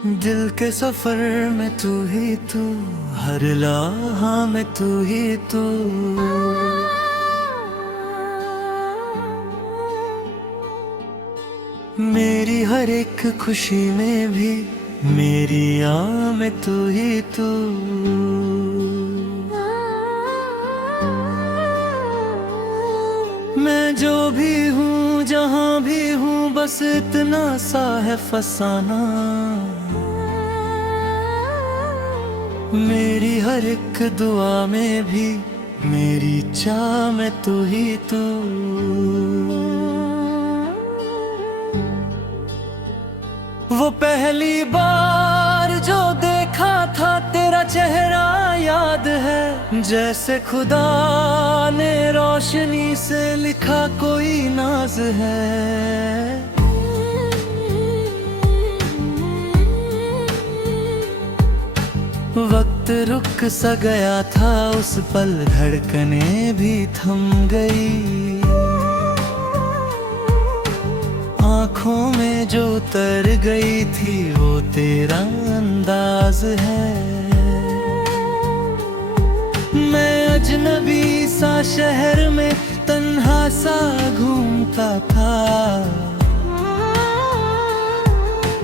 दिल के सफर में तू ही तू, हर लम्हा में तू ही तू। मेरी हर एक खुशी में भी, मेरी आह में तू ही तू। मैं जो भी हूँ जहाँ भी हूँ, बस इतना सा है फसाना। मेरी हर एक दुआ में भी, मेरी चाह में तू ही तू। वो पहली बार जो देखा था तेरा चेहरा याद है, जैसे खुदा ने रोशनी से लिखा कोई नाज है। वक्त रुक सा गया था उस पल, धड़कने भी थम गई। आँखों में जो उतर गई थी वो तेरा अंदाज है। मैं अजनबी सा शहर में तन्हा सा घूमता था,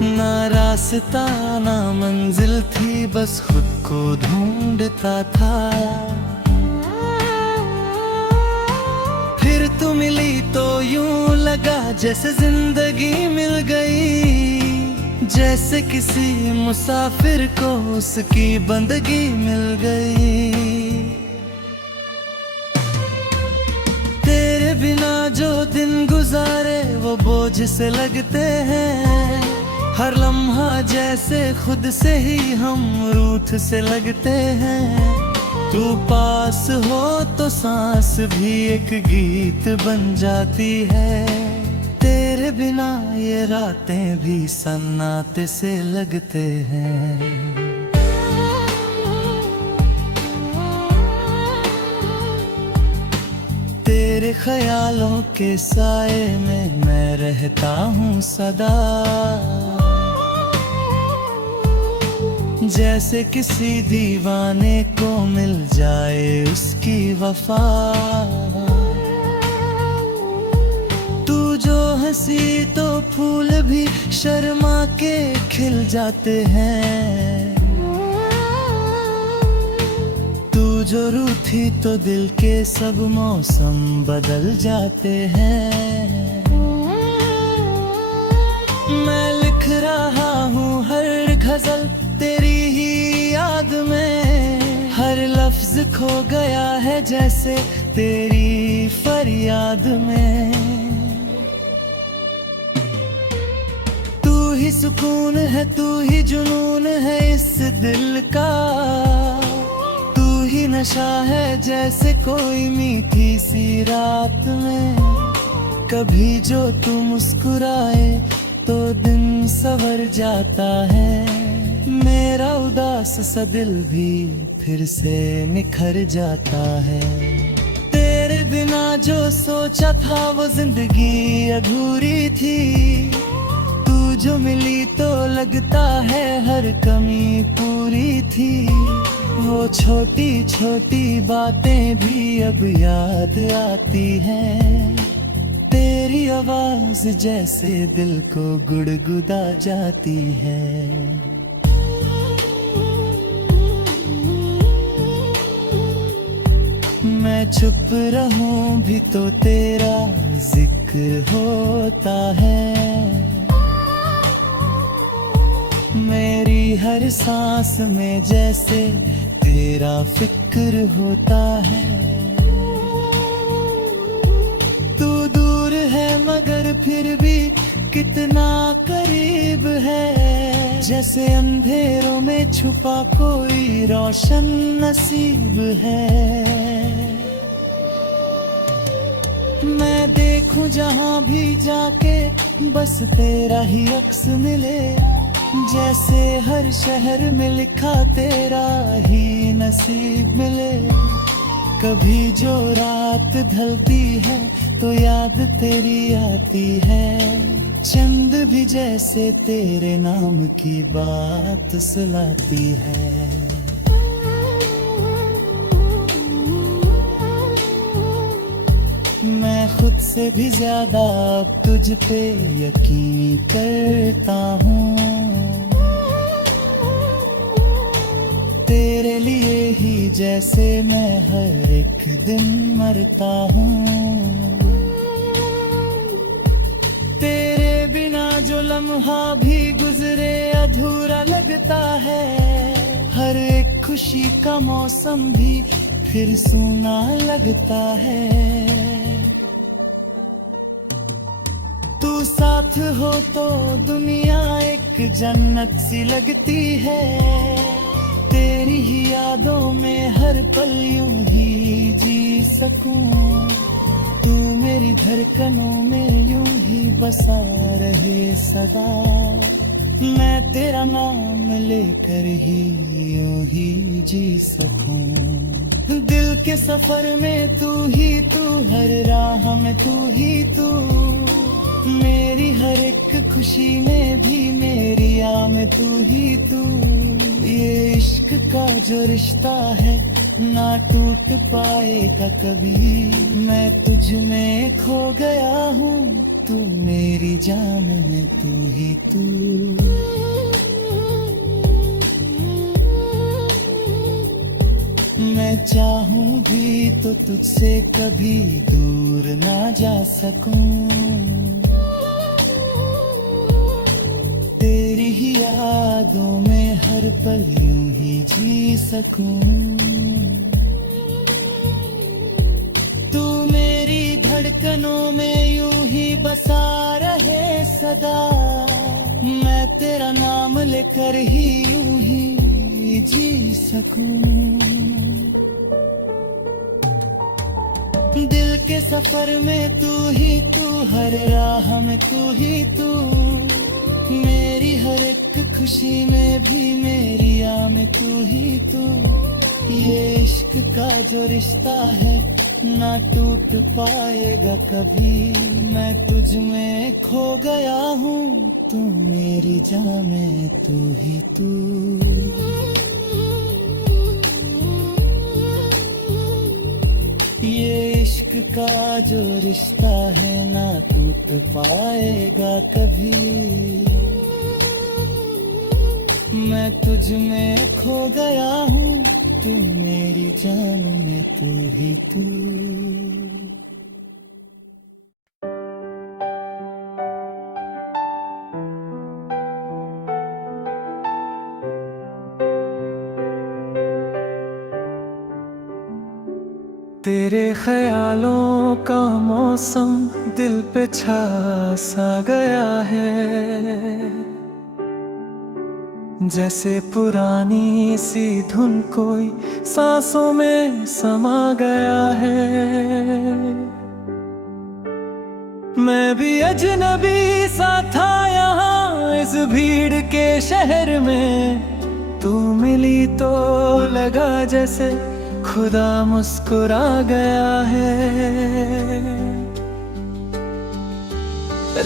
ना रास्ता ना मंजिल थी, बस खुद को ढूंढता था। फिर तू मिली तो यूं लगा जैसे जिंदगी मिल गई, जैसे किसी मुसाफिर को उसकी बंदगी मिल गई। तेरे बिना जो दिन गुजारे वो बोझ से लगते हैं, हर लम्हा जैसे खुद से ही हम रूठ से लगते हैं। तू पास हो तो सांस भी एक गीत बन जाती है, तेरे बिना ये रातें भी सन्नाटे से लगते हैं। तेरे ख्यालों के साए में मैं रहता हूँ सदा, जैसे किसी दीवाने को मिल जाए उसकी वफा। तू जो हंसी तो फूल भी शर्मा के खिल जाते हैं, तू जो रूठी तो दिल के सब मौसम बदल जाते हैं। मैं लिख रहा हूँ हर गजल तेरी ही याद में, हर लफ्ज खो गया है जैसे तेरी फरियाद में। तू ही सुकून है, तू ही जुनून है इस दिल का, तू ही नशा है जैसे कोई मीठी सी रात में। कभी जो तू मुस्कुराए तो दिन संवर जाता है, मेरा उदास सा दिल भी फिर से निखर जाता है। तेरे बिना जो सोचा था वो जिंदगी अधूरी थी, तू जो मिली तो लगता है हर कमी पूरी थी। वो छोटी छोटी बातें भी अब याद आती हैं, तेरी आवाज जैसे दिल को गुड़गुड़ा जाती है। मैं चुप रहूं भी तो तेरा जिक्र होता है, मेरी हर सांस में जैसे तेरा फिक्र होता है। तू दूर है मगर फिर भी कितना करीब है, जैसे अंधेरों में छुपा कोई रोशन नसीब है। मैं देखूं जहां भी जाके बस तेरा ही अक्स मिले, जैसे हर शहर में लिखा तेरा ही नसीब मिले। कभी जो रात ढलती है तो याद तेरी आती है, चंद भी जैसे तेरे नाम की बात सुलाती है। मैं खुद से भी ज्यादा अब तुझ पे यकीन करता हूँ। तेरे लिए ही जैसे मैं हर एक दिन मरता हूँ। तेरे बिना जो लम्हा भी गुजरे अधूरा लगता है। हर एक खुशी का मौसम भी फिर सूना लगता है। तू साथ हो तो दुनिया एक जन्नत सी लगती है। तेरी ही यादों में हर पल यूं ही जी सकूं। तू मेरी धड़कनों में यूं ही बसा रहे सदा। मैं तेरा नाम लेकर ही यूं ही जी सकूं। दिल के सफर में तू ही तू, हर राह में तू ही तू। मेरी हर एक खुशी में भी मेरी आ में तू ही तू। ये इश्क का जो रिश्ता है ना टूट पाएगा कभी। मैं तुझ में खो गया हूँ, तू मेरी जान में तू ही तू। मैं चाहूँ भी तो तुझसे कभी दूर ना जा सकूं। तेरी ही यादों में हर पल यूं ही जी सकूं। तू मेरी धड़कनों में यूं ही बसा रहे सदा। मैं तेरा नाम लेकर ही यूं ही जी सकूं। दिल के सफर में तू ही तू, हर राह में तू ही तू। मेरी हर एक खुशी में भी मेरी आ में तू ही तू। ये इश्क का जो रिश्ता है ना टूट पाएगा कभी। मैं तुझ में खो गया हूँ, तू मेरी जान में तू ही तू। ये इश्क का जो रिश्ता है ना टूट पाएगा कभी। मैं तुझ में खो गया हूँ, तू मेरी जान में तू ही तू। तेरे ख्यालों का मौसम दिल पे छा सा गया है। जैसे पुरानी सी धुन कोई सांसों में समा गया है। मैं भी अजनबी सा था यहाँ इस भीड़ के शहर में। तू मिली तो लगा जैसे खुदा मुस्कुरा गया है।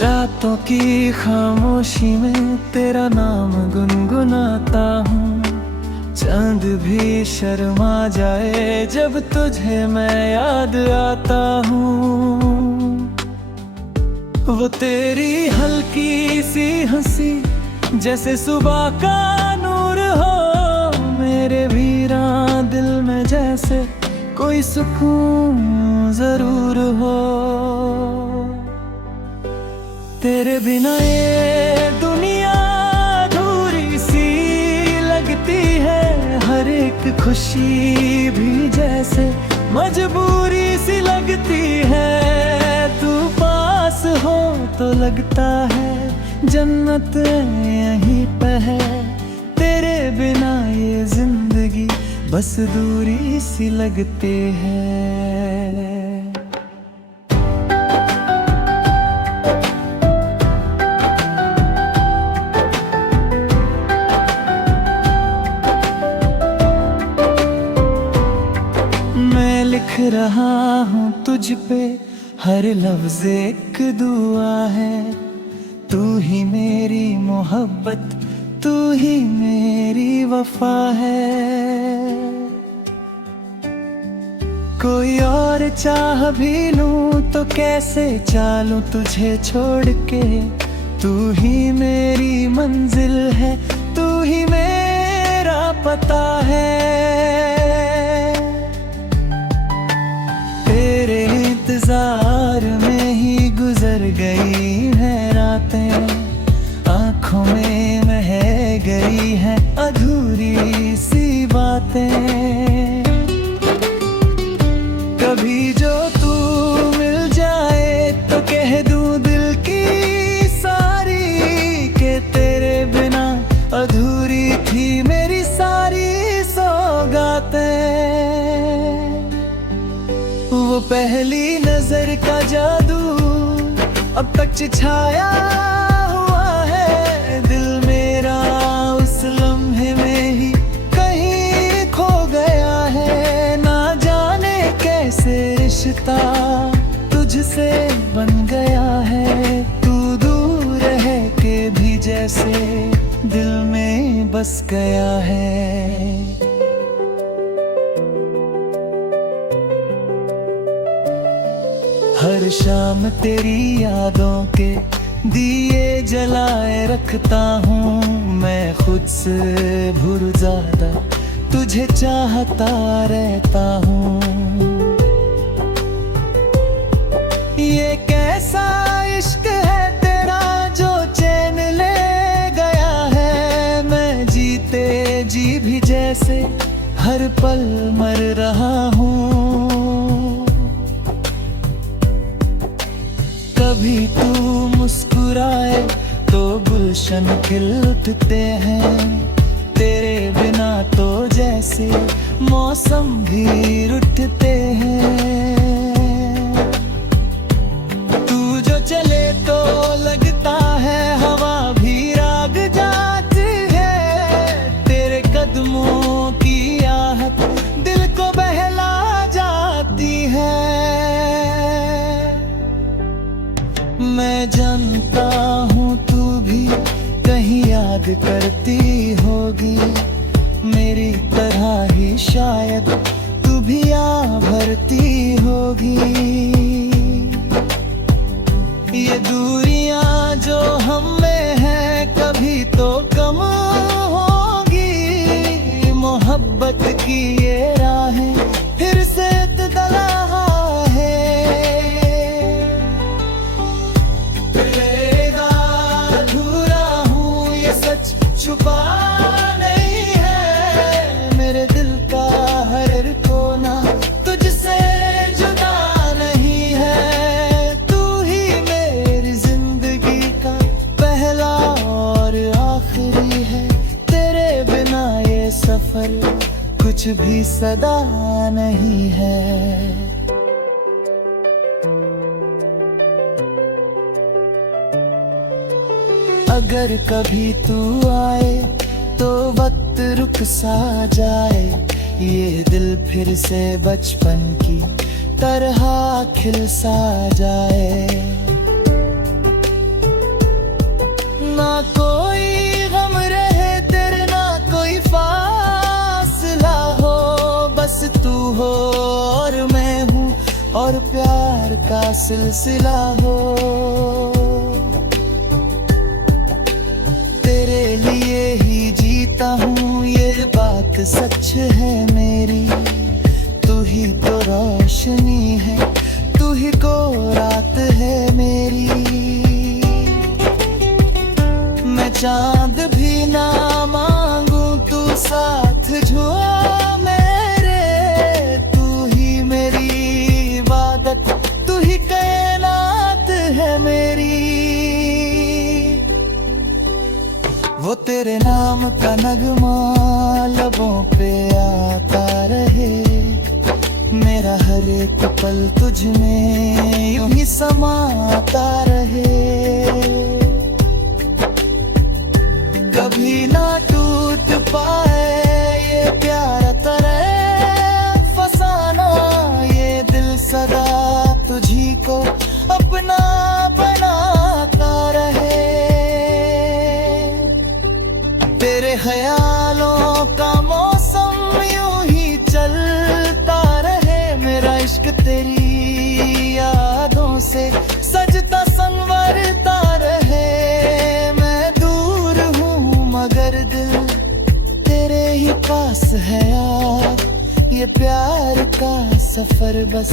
रातों की खामोशी में तेरा नाम गुनगुनाता हूँ। चांद भी शर्मा जाए जब तुझे मैं याद आता हूँ। वो तेरी हल्की सी हंसी जैसे सुबह का नूर हो। मेरे वीरान दिल में जैसे कोई सुकून जरूर हो। तेरे बिना ये दुनिया अधूरी सी लगती है। हर एक खुशी भी जैसे मजबूरी सी लगती है। तू पास हो तो लगता है जन्नत यहीं पे है। तेरे बिना ये जिंदगी बस दूरी सी लगती है। लिख रहा हूँ तुझ पे हर लफ्ज एक दुआ है। तू ही मेरी मोहब्बत, तू ही मेरी वफा है। कोई और चाह भी लूं तो कैसे चालूं तुझे छोड़ के। तू ही मेरी मंजिल है, तू ही मेरा पता है। तेरे इंतजार में ही गुजर गई है रातें, आँखों में बह गई है अधूरी सी बातें। कभी जो तू मिल जाए तो कह दूं दिल की सारी, के तेरे बिना अधूरी थी मेरी सारी सौगातें। वो पहली नजर का जादू अब तक छाया हुआ है। दिल मेरा उस लम्हे में ही कहीं खो गया है। ना जाने कैसे रिश्ता तुझसे बन गया है। तू दूर रह के भी जैसे दिल में बस गया है। हर शाम तेरी यादों के दिए जलाए रखता हूँ मैं, खुद से भूल ज्यादा तुझे चाहता रहता हूँ। ये कैसा इश्क है तेरा जो चैन ले गया है। मैं जीते जी भी जैसे हर पल मर रहा हूँ। कभी तू मुस्कुराए तो गुलशन खिल उठते हैं। तेरे बिना तो जैसे मौसम भी रुठते हैं। तू जो चले तो लगता है हवा भी राग जाती है। तेरे कदमों की आहट दिल को बहला जाती है। मैं जानता हूँ तू भी कहीं याद करती होगी मेरी तरह ही, शायद तू भी आ भरती होगी। ये दूरियां जो हम में है कभी तो कम होगी। मोहब्बत की ये राहें फिर से तदला छुपा नहीं है। मेरे दिल का हर कोना तुझसे जुदा नहीं है। तू ही मेरी जिंदगी का पहला और आखिरी है। तेरे बिना ये सफर कुछ भी सदा नहीं है। अगर कभी तू आए तो वक्त रुक सा जाए। ये दिल फिर से बचपन की तरह खिल सा जाए। ना कोई गम रहे तेरे, ना कोई फासला हो। बस तू हो और मैं हूँ और प्यार का सिलसिला हो। तेरे लिए ही जीता हूँ ये बात सच है मेरी। तू ही तो रोशनी है, तू ही को रात है मेरी। मैं चांद भी ना मांगू तू साथ जुआ मेरे। तू ही मेरी इबादत, तू ही कायनात है मेरी। वो तेरे नाम का नगमा लबों पे आता रहे। मेरा हर एक पल तुझ में यूं ही समाता रहे। कभी ना टूट पाए ये प्यार तरह फसाना। ये दिल सदा तुझी को अपना बनाता रहे। से सजता संवरता रहे। मैं दूर हूँ मगर दिल तेरे ही पास है यार। ये प्यार का सफर बस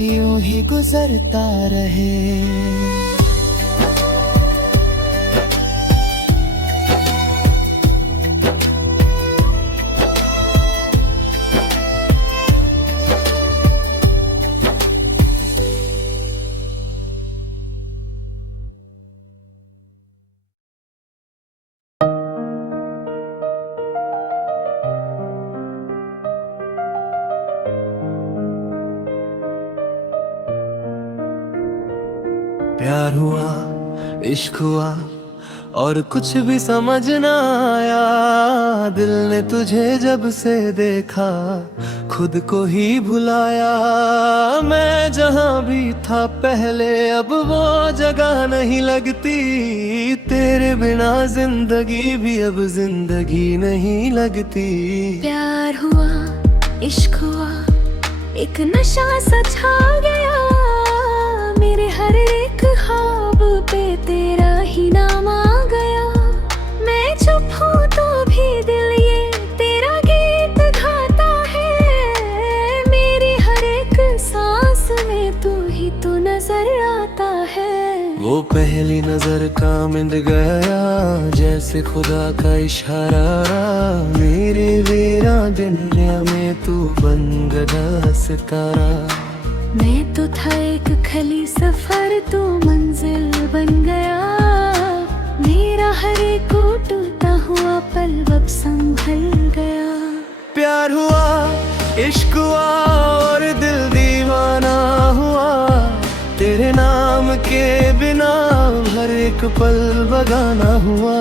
यूं ही गुजरता रहे। प्यार हुआ, इश्क हुआ और कुछ भी समझ ना आया। दिल ने तुझे जब से देखा खुद को ही भुलाया। मैं जहाँ भी था पहले अब वो जगह नहीं लगती। तेरे बिना जिंदगी भी अब जिंदगी नहीं लगती। प्यार हुआ, इश्क हुआ, एक नशा सा छा गया। मेरे हर एक ख्वाब पे तेरा ही नाम आ गया। मैं चुप हूँ तो भी दिल ये तेरा गीत गाता है। मेरी हर एक सांस में तू ही तो नजर आता है। वो पहली नजर का मिल गया जैसे खुदा का इशारा। मेरे वीरा दुनिया में तू बन गया सितारा। मैं तो था एक खली सफर तू मंजिल बन गया। मेरा हर एक टूटा हुआ पल अब संभल गया। प्यार हुआ, इश्क हुआ और दिल दीवाना हुआ। तेरे नाम के बिना हर एक पल बगाना हुआ।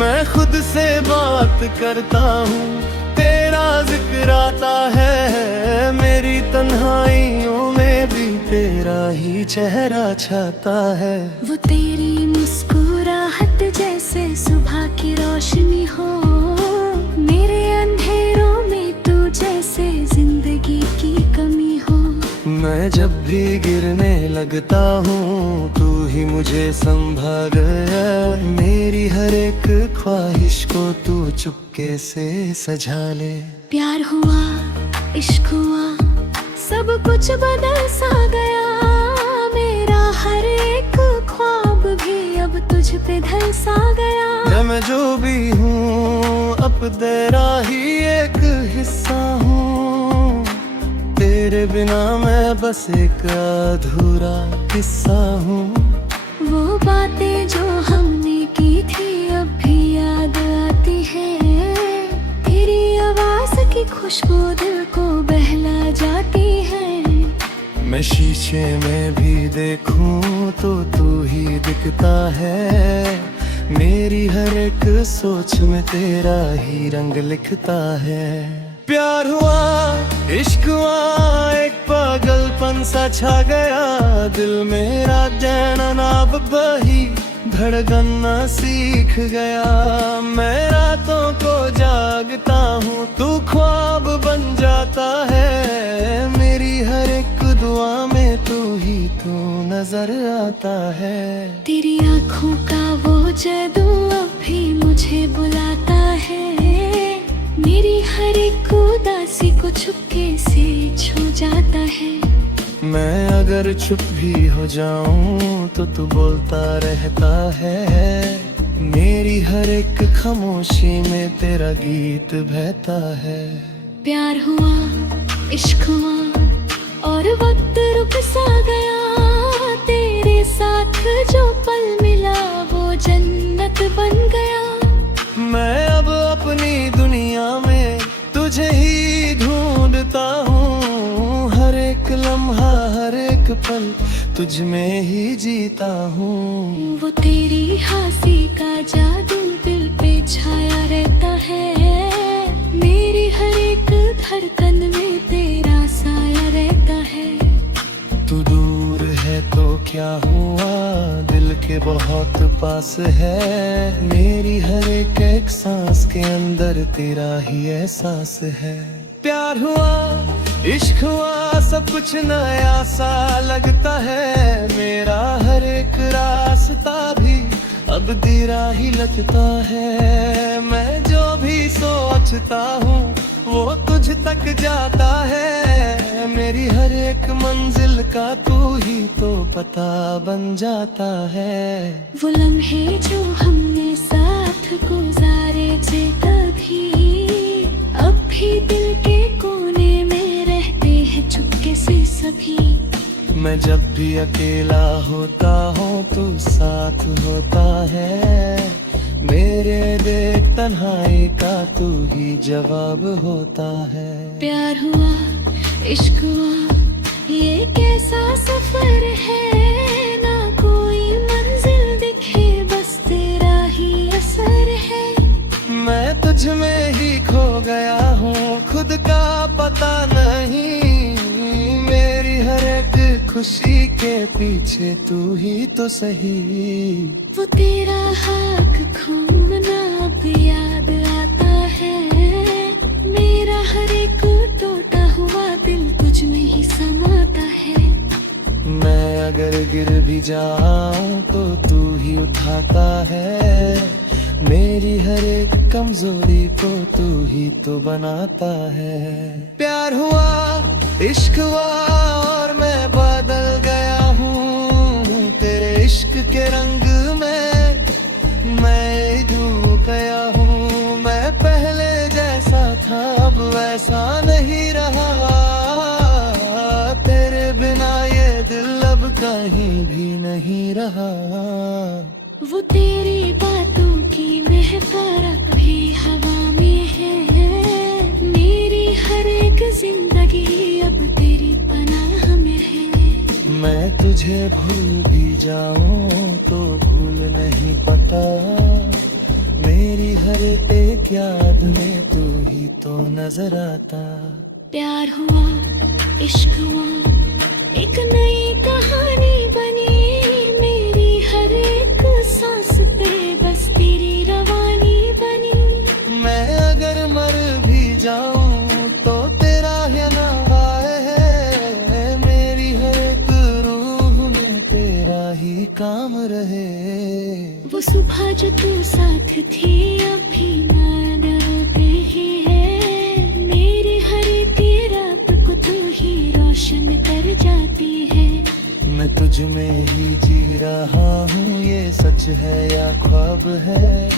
मैं खुद से बात करता हूँ तेरा जिक्र आता है। मेरी तन्हाइयों में भी तेरा ही चेहरा छाता है। वो तेरी मुस्कुराहट जैसे सुबह की रोशनी हो। मेरे अंधेरों में तू जैसे जिंदगी की कमी हो। मैं जब भी गिरने लगता हूँ तू ही मुझे संभाल गया। मेरी हर एक ख्वाहिश को तू चुपके से सजा ले। प्यार हुआ, इश्क हुआ, सब कुछ बदल सा गया। मेरा हर एक ख्वाब भी अब तुझ पे ढल सा गया। मैं जो भी हूँ अब तेरा ही एक हिस्सा हूँ। तेरे बिना मैं बस एक अधूरा किस्सा हूँ। वो बातें जो हमने की थी अब भी याद आती है। तेरी आवाज की खुशबू दिल को बहला जाती है। मैं शीशे में भी देखूं तो तू ही दिखता है। मेरी हर एक सोच में तेरा ही रंग लिखता है। प्यार हुआ, इश्क हुआ, एक पागलपन सा छा गया। दिल मेरा जैन अब बही धड़कना सीख गया। मैं रातों को जागता हूँ तू ख्वाब बन जाता है। मेरी हर एक दुआ में तू ही तू नजर आता है। तेरी आँखों का वो जादू अब भी मुझे बुलाता है। मेरी हर एक उदासी को चुपके से छू जाता है। मैं अगर चुप भी हो जाऊं तो तू बोलता रहता है। मेरी हर एक खामोशी में तेरा गीत बहता है। प्यार हुआ, इश्क हुआ और वक्त रुक सा गया। तेरे साथ जो पल मिला वो जन्नत बन गया। मैं अब अपनी दुनिया में तुझे ही ढूंढता हूँ। हर एक लम्हा हर एक पल तुझ में ही जीता हूँ। वो तेरी हंसी का जादू दिल पे छाया रहता है। मेरी हर एक धड़कन में तेरा साया रहता है। तू दूर है तो क्या हुआ, दिल के बहुत पास है। मेरी हर एक सांस के अंदर तेरा ही एहसास है। प्यार हुआ, इश्क हुआ सब कुछ नया सा लगता है, मेरा हर एक रास्ता भी अब तेरा ही लगता है। मैं जो भी सोचता हूँ वो तुझ तक जाता है, मेरी हर एक मंजिल का तू ही तो पता बन जाता है। वो लम्हे जो हमने साथ गुजारे थे कभी, अब भी दिल के कोने में रहते हैं चुपके से सभी। मैं जब भी अकेला होता हूँ तू साथ होता है, मेरे देख तन्हाई का तू ही जवाब होता है। प्यार हुआ इश्क हुआ ये कैसा सफर है, ना कोई मंजिल दिखे बस तेरा ही असर है। मैं तुझ में ही खो गया हूँ, खुद का पता नहीं, मेरी हर एक खुशी के पीछे तू ही तो सही। वो तेरा हाथ घूमना अब याद आता है, मेरा हर एक टूटा हुआ दिल तुझ में ही समाता है। मैं अगर गिर भी जाऊं तो तू ही उठाता है, मेरी हर एक कमजोरी को तू ही तो बनाता है। प्यार हुआ इश्क हुआ और मैं बदल गया हूँ, तेरे इश्क के रंग में मैं डूब गया हूँ। मैं पहले जैसा था अब वैसा नहीं रहा, तेरे बिना ये दिल अब कहीं भी नहीं रहा। वो तेरी बातों की महक भी हवा में है, मेरी हर एक जिंदगी अब तेरी पनाह में है। मैं तुझे भूल भी जाऊं तो भूल नहीं पता, मेरी हर एक याद में तू ही तो नजर आता। प्यार हुआ इश्क हुआ एक नई कहानी बनी, मेरी हर एक सांस पे बस तेरी रवानी बनी। मैं अगर मर भी जाऊं तो तेरा है नाम है, मेरी हर एक रूह में तेरा ही काम रहे। वो सुबह जो तू साथ थी अभी ना डरते ही है, मेरी हर एक रात को तू ही रोशन कर जाती है। मैं तुझ में ही जी रहा हूँ, ये सच है या ख्वाब है,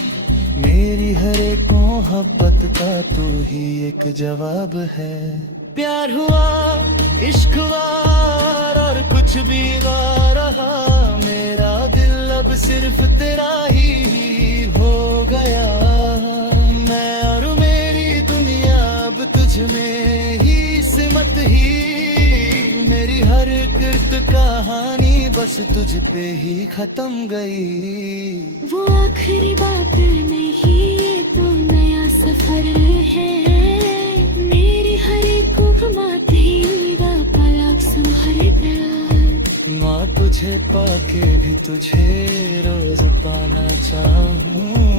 मेरी हर एक मोहब्बत का तू ही एक जवाब है। प्यार हुआ इश्क हुआ और कुछ भी ना रहा, मेरा दिल अब सिर्फ तेरा ही हो गया। मैं और मेरी दुनिया अब तुझ में ही सिमट ही, मेरी हर किरत कहानी बस तुझ पे ही खत्म गई। वो आखिरी बात नहीं ये तो नया सफर है, मेरी हर एक को घुमाते ही पलक संभल गया। माँ तुझे पाके भी तुझे रोज पाना चाहूँ,